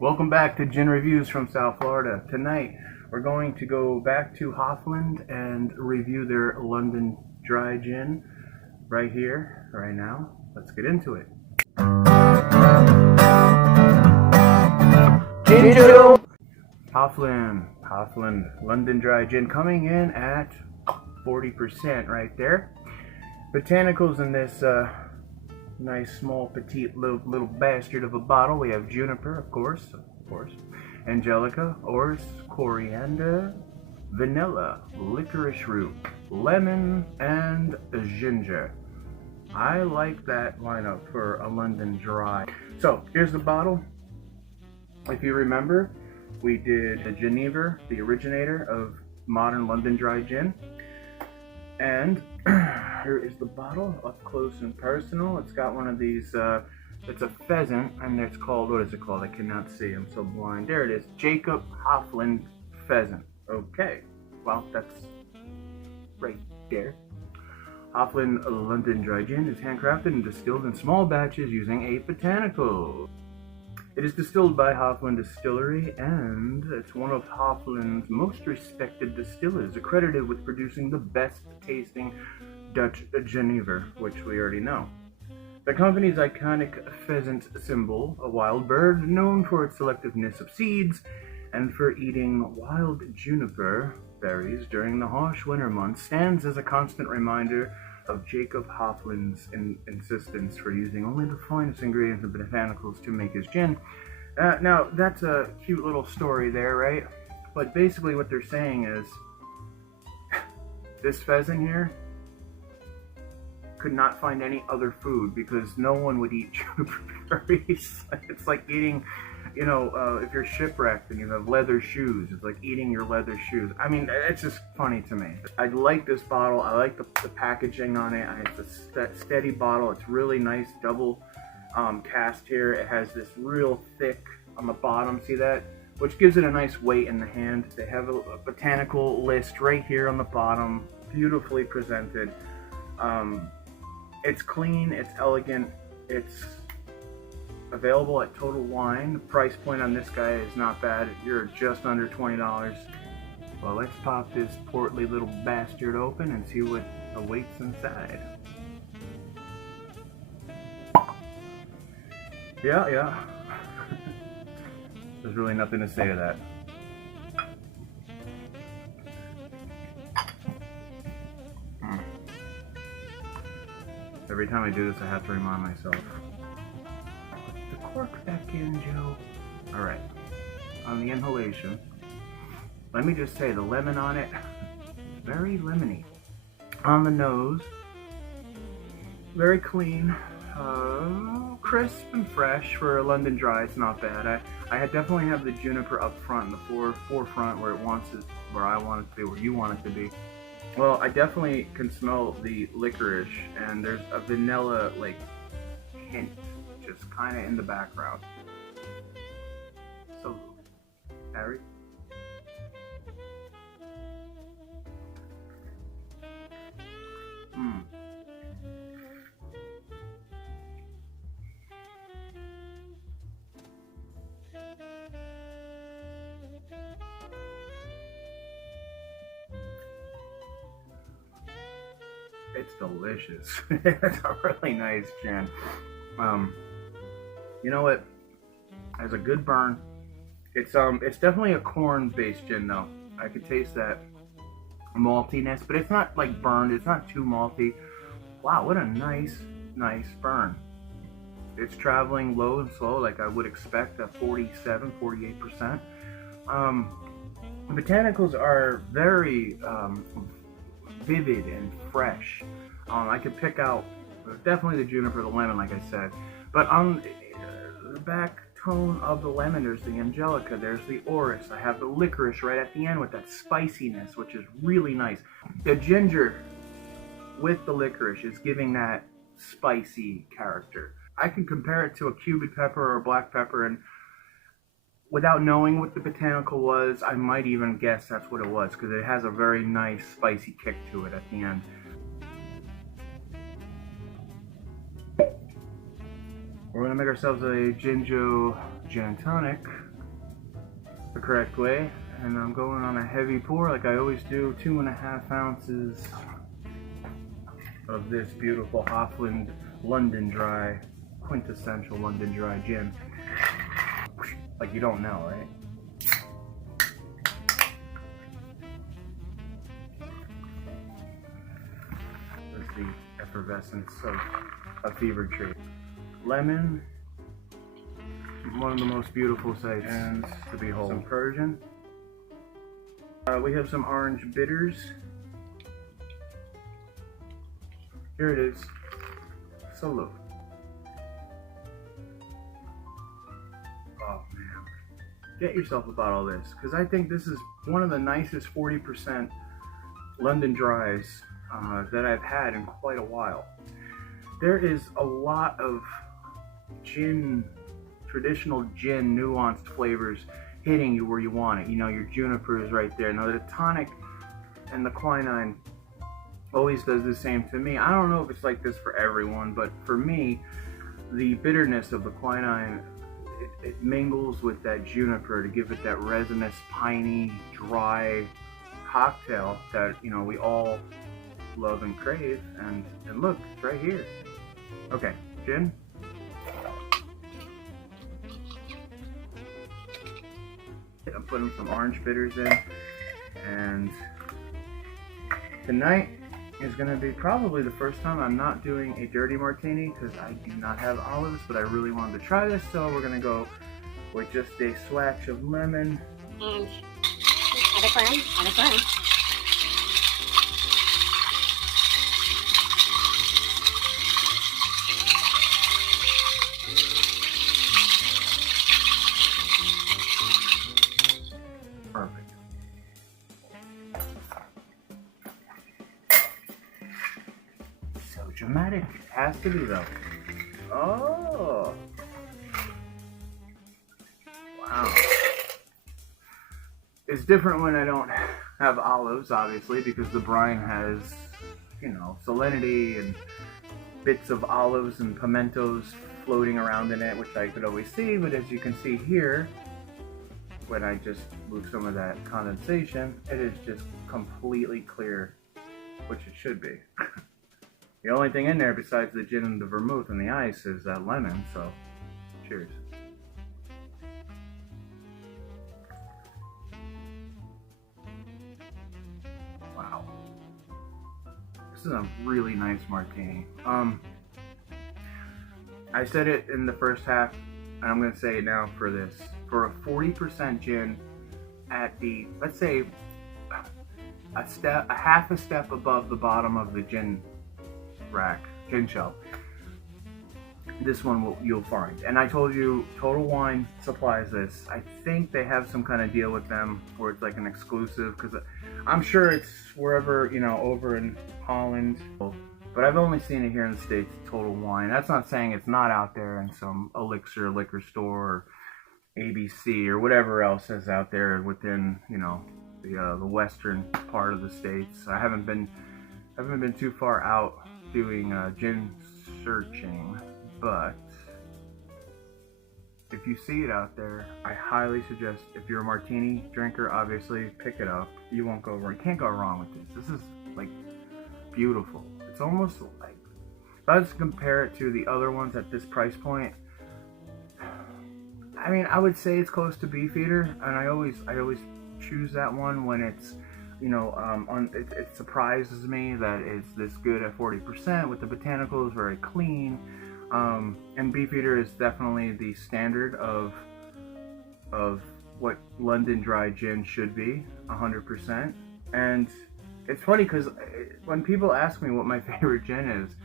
Welcome back to Gin Reviews from South Florida. Tonight we're going to go back to Hofland and review their London Dry Gin right here, right now. Let's get into it. GinJoe! Hofland London Dry Gin coming in at 40% right there. Botanicals in this nice small petite little bastard of a bottle. We have juniper, of course, angelica, orris, coriander, vanilla, licorice root, lemon, and ginger. I like that lineup for a London Dry. So here's the bottle. If you remember, we did the Geneva, the originator of modern London Dry Gin. And here is the bottle, up close and personal. It's got one of these, it's a pheasant, and it's called, what is it called? I cannot see, I'm so blind. There it is, Jacob Hofland pheasant. Okay, well, that's right there. Hofland London Dry Gin is handcrafted and distilled in small batches using a botanical. It is distilled by Hofland Distillery, and it's one of Hofland's most respected distillers, accredited with producing the best tasting Dutch Geneva, which we already know. The company's iconic pheasant symbol, a wild bird known for its selectiveness of seeds and for eating wild juniper berries during the harsh winter months, stands as a constant reminder of Jacob Hofland's insistence for using only the finest ingredients of botanicals to make his gin. Now, that's a cute little story there, right? But basically what they're saying is, this pheasant here could not find any other food because no one would eat juniper berries. It's like eating, you know, if you're shipwrecked and you have leather shoes, it's like eating your leather shoes. I mean, it's just funny to me. I like this bottle. I like the packaging on it. It's a steady bottle. It's really nice, double cast here. It has this real thick on the bottom, see that? Which gives it a nice weight in the hand. They have a botanical list right here on the bottom, beautifully presented. It's clean, it's elegant, it's available at Total Wine. The price point on this guy is not bad. You're just under $20. Well, let's pop this portly little bastard open and see what awaits inside. Yeah. There's really nothing to say to that. Every time I do this, I have to remind myself. Put the cork back in, Joe. Alright. On the inhalation, let me just say the lemon on it, very lemony. On the nose, very clean, crisp and fresh for a London Dry. It's not bad. I definitely have the juniper up front, in the forefront where where I want it to be, where you want it to be. Well, I definitely can smell the licorice, and there's a vanilla like hint just kind of in the background. So, Harry. It's delicious. It's a really nice gin. You know what? It has a good burn. It's definitely a corn-based gin though. I could taste that maltiness, but it's not like burned. It's not too malty. Wow, what a nice burn. It's traveling low and slow like I would expect at 47-48%. Botanicals are very vivid and fresh. I could pick out definitely the juniper, the lemon, like I said, but on the back tone of the lemon, there's the angelica, there's the orris. I have the licorice right at the end with that spiciness, which is really nice. The ginger with the licorice is giving that spicy character. I can compare it to a Cuban pepper or a black pepper, and without knowing what the botanical was, I might even guess that's what it was, because it has a very nice spicy kick to it at the end. We're going to make ourselves a GinJoe gin and tonic. the correct way, and I'm going on a heavy pour like I always do. 2.5 ounces of this beautiful Hofland London Dry, quintessential London Dry Gin. Like you don't know, right? There's the effervescence of a fever tree. Lemon, one of the most beautiful sights and to behold. Some Persian. We have some orange bitters. Here it is. Salute. Oh man, get yourself a bottle of this, because I think this is one of the nicest 40% London Dries that I've had in quite a while. There is a lot of gin, traditional gin, nuanced flavors hitting you where you want it. You know, your juniper is right there. Now the tonic and the quinine always does the same to me. I don't know if it's like this for everyone, but for me, the bitterness of the quinine, it mingles with that juniper to give it that resinous, piney, dry cocktail that, you know, we all love and crave. And look, it's right here. Okay, gin. I'm putting some orange bitters in, and tonight is going to be probably the first time I'm not doing a dirty martini, because I do not have olives, but I really wanted to try this, so we're going to go with just a swatch of lemon. And every Perfect. So dramatic. Has to be though. Oh. Wow. It's different when I don't have olives, obviously, because the brine has, you know, salinity and bits of olives and pimentos floating around in it, which I could always see, but as you can see here, when I just move some of that condensation, it is just completely clear, which it should be. The only thing in there besides the gin and the vermouth and the ice is that lemon, so cheers. Wow. This is a really nice martini. I said it in the first half, and I'm going to say it now for this. For a 40% gin at the, let's say, a half a step above the bottom of the gin rack, gin shelf, this one you'll find. And I told you Total Wine supplies this. I think they have some kind of deal with them where it's like an exclusive, because I'm sure it's wherever, you know, over in Holland. But I've only seen it here in the States, Total Wine. That's not saying it's not out there in some Elixir liquor store or ABC or whatever else is out there within, you know, the western part of the states. I haven't been too far out doing gin searching, but if you see it out there, I highly suggest, if you're a martini drinker, obviously pick it up. You won't go wrong. You can't go wrong with this. This is like beautiful. It's almost like, if I was to compare it to the other ones at this price point, I mean, I would say it's close to Beefeater, and I always choose that one when it's, you know, it surprises me that it's this good at 40% with the botanicals, very clean, and Beefeater is definitely the standard of what London Dry Gin should be, 100%. And it's funny because when people ask me what my favorite gin is,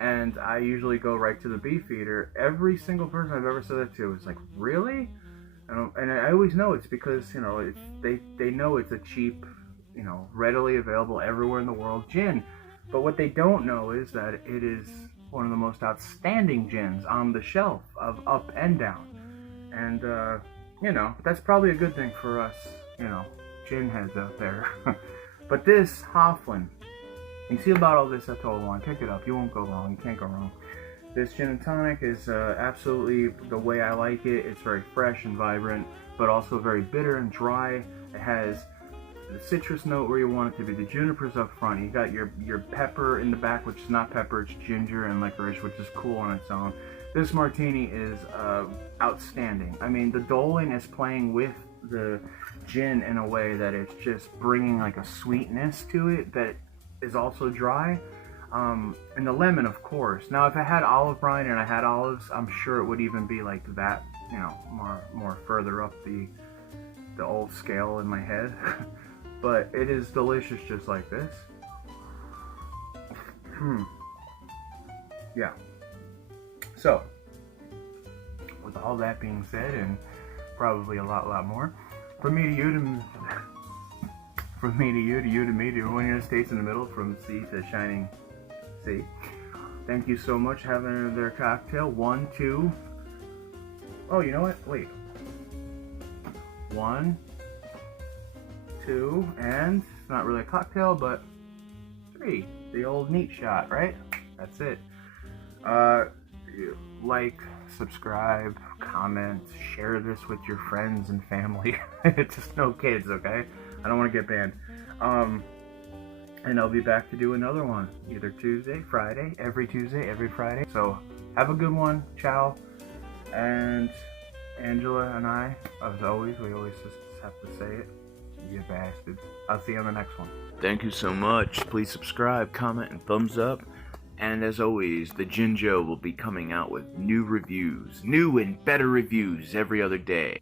and I usually go right to the Beefeater, every single person I've ever said that to is like, really? And I always know it's because, you know, they know it's a cheap, you know, readily available everywhere in the world gin. But what they don't know is that it is one of the most outstanding gins on the shelf of up and down. And, you know, that's probably a good thing for us, you know, gin heads out there. But this Hofland, you see about all this at Total Wine, pick it up, you won't go wrong, you can't go wrong. This gin and tonic is absolutely the way I like it. It's very fresh and vibrant, but also very bitter and dry. It has the citrus note where you want it to be. The juniper's up front. You got your pepper in the back, which is not pepper, it's ginger and licorice, which is cool on its own. This martini is outstanding. I mean, the doling is playing with the gin in a way that it's just bringing like a sweetness to it that is also dry. And the lemon, of course. Now, if I had olive brine and I had olives, I'm sure it would even be like that, you know, more further up the old scale in my head. But it is delicious just like this. Yeah. So, with all that being said, and probably a lot more, from me to you to you to me to everyone in the States in the middle, from sea to shining sea. Thank you so much. Having another cocktail. 1, 2. Oh, you know what? Wait. 1, 2, and it's not really a cocktail, but 3. The old neat shot, right? That's it. Like, subscribe, comment, share this with your friends and family. Just no kids, okay? I don't want to get banned. And I'll be back to do another one, either Tuesday, Friday, every Tuesday, every Friday. So have a good one. Ciao. And Angela and I, as always, we always just have to say it. You bastard. I'll see you on the next one. Thank you so much. Please subscribe, comment, and thumbs up. And as always, the GinJoe will be coming out with new reviews, new and better reviews every other day.